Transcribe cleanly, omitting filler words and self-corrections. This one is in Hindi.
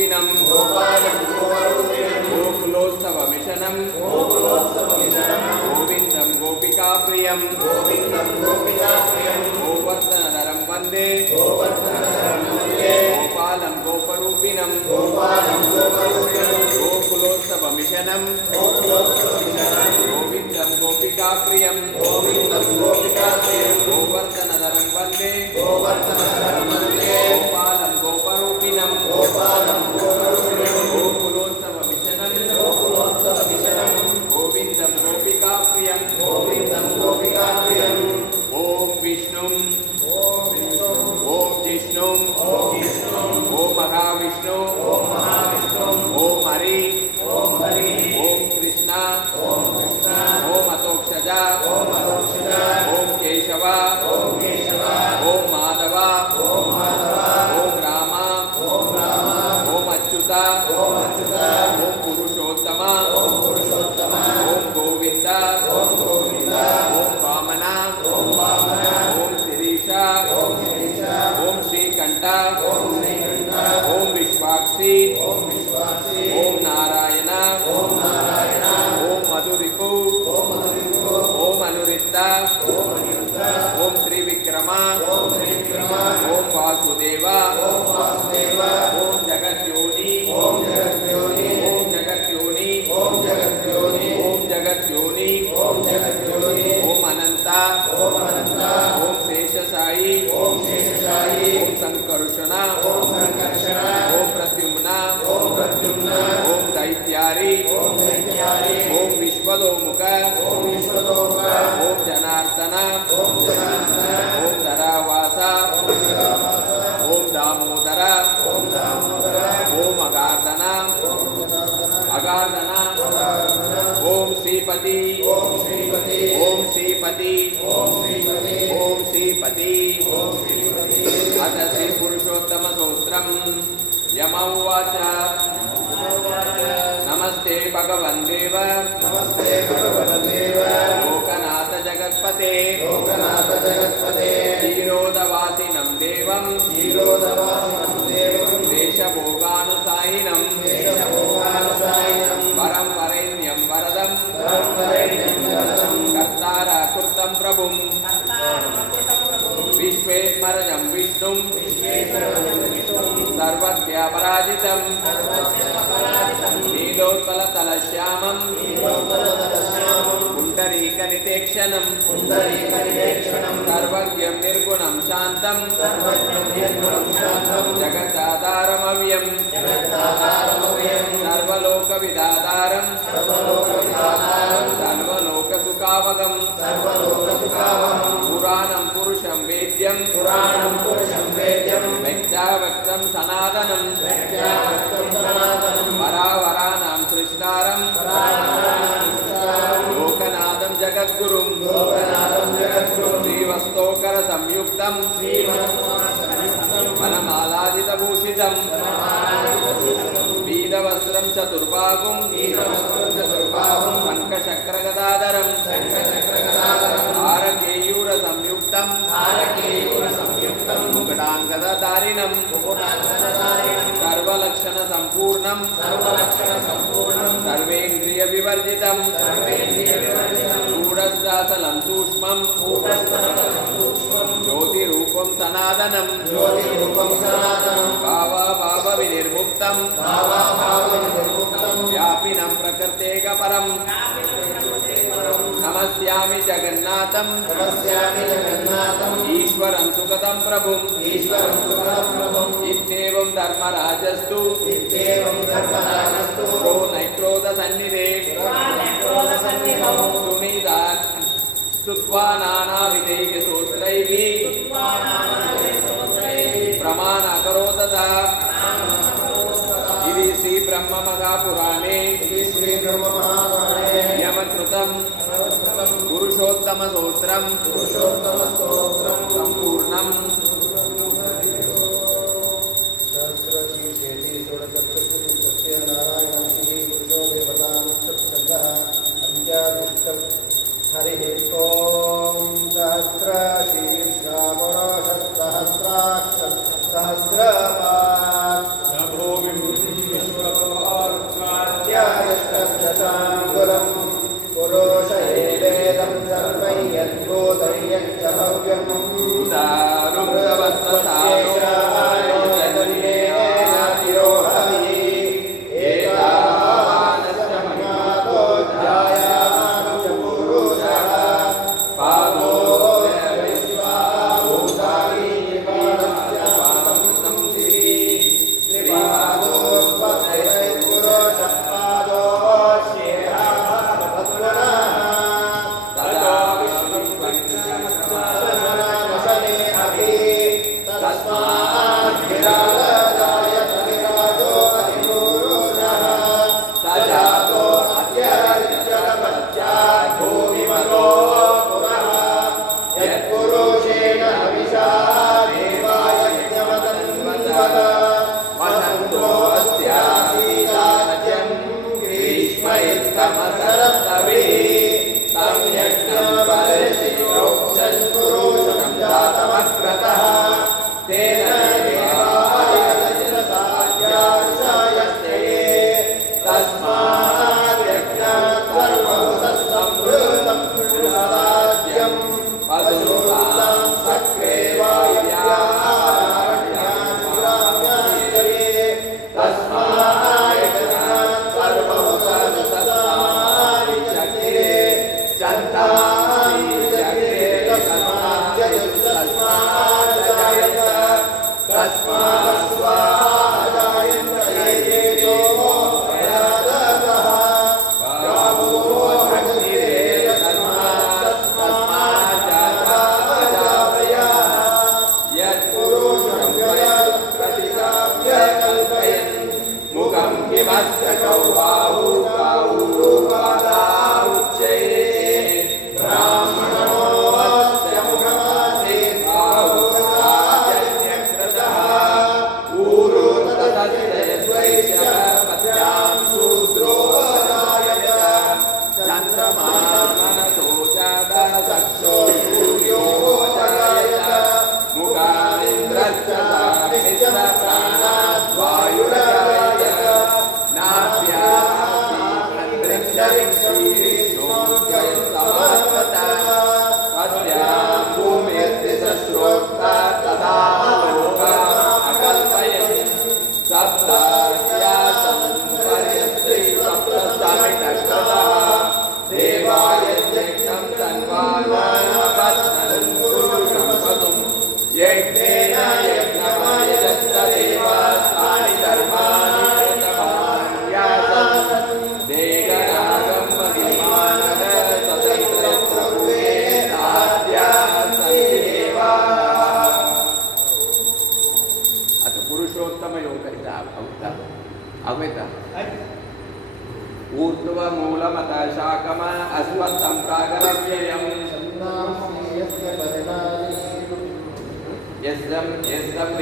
गोपरूपिणं गोकुलोत्सवमिशनं गोविन्दं गोपिकाप्रियं गोवर्धनधरं वन्दे गोपालं गोपरूपिणं गोकुलोत्सवमिशनं गोविन्दं गोपिकाप्रियं गोवर्धनधरं वन्दे गोपालं गोपरूपिणं गोकुलोत्सवमिशनं गोविन्दं गोपिकाप्रियं ॐ विष्णुं ॐ जिष्णुं ॐ महाविष्णु ॐ हरि ॐ कृष्ण ॐ अतोक्षजा ॐ केशव ॐ माधव ॐ राम ॐ अच्युत ॐ पुरुषोत्तम ॐ गोविंद ॐ वामन ॐ शिरीष ॐ श्रीकंठ ॐ विश्वाक्षी ॐ नारायण ॐ मधुरिपु ॐ अनुरिक्त ॐ त्रिविक्रम ॐ वासुदेव ॐ जगद्योनि ॐ जगद्योनि ॐ अनंत ॐ शेषशायी ॐ संकर्षण ॐ प्रद्युम्न ॐ दैत्यारी ॐ विश्वदोमुख ॐ जनार्दन ॐ धरावास ॐ दामोदर ॐ अगार्दन ॐ श्रीपति ॐ श्रीपति अथ श्री पुरुषोत्तम स्तोत्रम् यम उवाच नमस्ते भगवन् देव लोकनाथ जगत्पते क्षीरोदवासिनं देवं देशभोगानुसाहिनं वरं वरेण्यं वरदं कर्तारकृतं प्रभुं विश्वेश्वरं विष्णुं सर्वज्ञपराजितं नीलोत्पलतलश्यामं पुण्डरीकनितेक्षणं सर्वज्ञं निर्गुणं शान्तं जगदाधारमव्यं सर्वलोकविदातारं सर्वलोकसुखावगं पुराणं पुरुषं वेद्यं व्यक्ताव्यक्तं सनातनं वरावराणां सृष्टारं लोकनाथं जगद्गुरुं श्रीवस्तोकर संयुक्तं वनमालादितभूषितं वीरवस्त्रं चतुर्बाहुं शङ्खचक्रगदाधरं हारकेयूरसंयुक्तं मुकुटाङ्गदधारिणं सर्वलक्षणसम्पूर्णं सर्वेन्द्रियविवर्जितं गूढस्थलं सूक्ष्मं ज्योतिरूपं सनातनं भावविनिर्मुक्तं व्यापिनं प्रकृतेकपरं नमस्यामि जगन्नाथं ईश्वरं सुगतं प्रभुं इत्येवं धर्मराजस्तु प्रो नैक्रोधसन्निधे सुनिदान् स्तुत्वा नानाविधैर्यसूत्रैः प्रमाणकरोतथा इति श्रीब्रह्ममहापुराणे यमकृतं पुरुषोत्तमस्तोत्रं सम्पूर्णम् हरिः ॐ सहस्रशीर्षपुरुषः सहस्राक्षः सहस्रपात् ऊर्ध्वमूलमत शाकम अस्वत्थं प्रागरव्ययम् यस्यं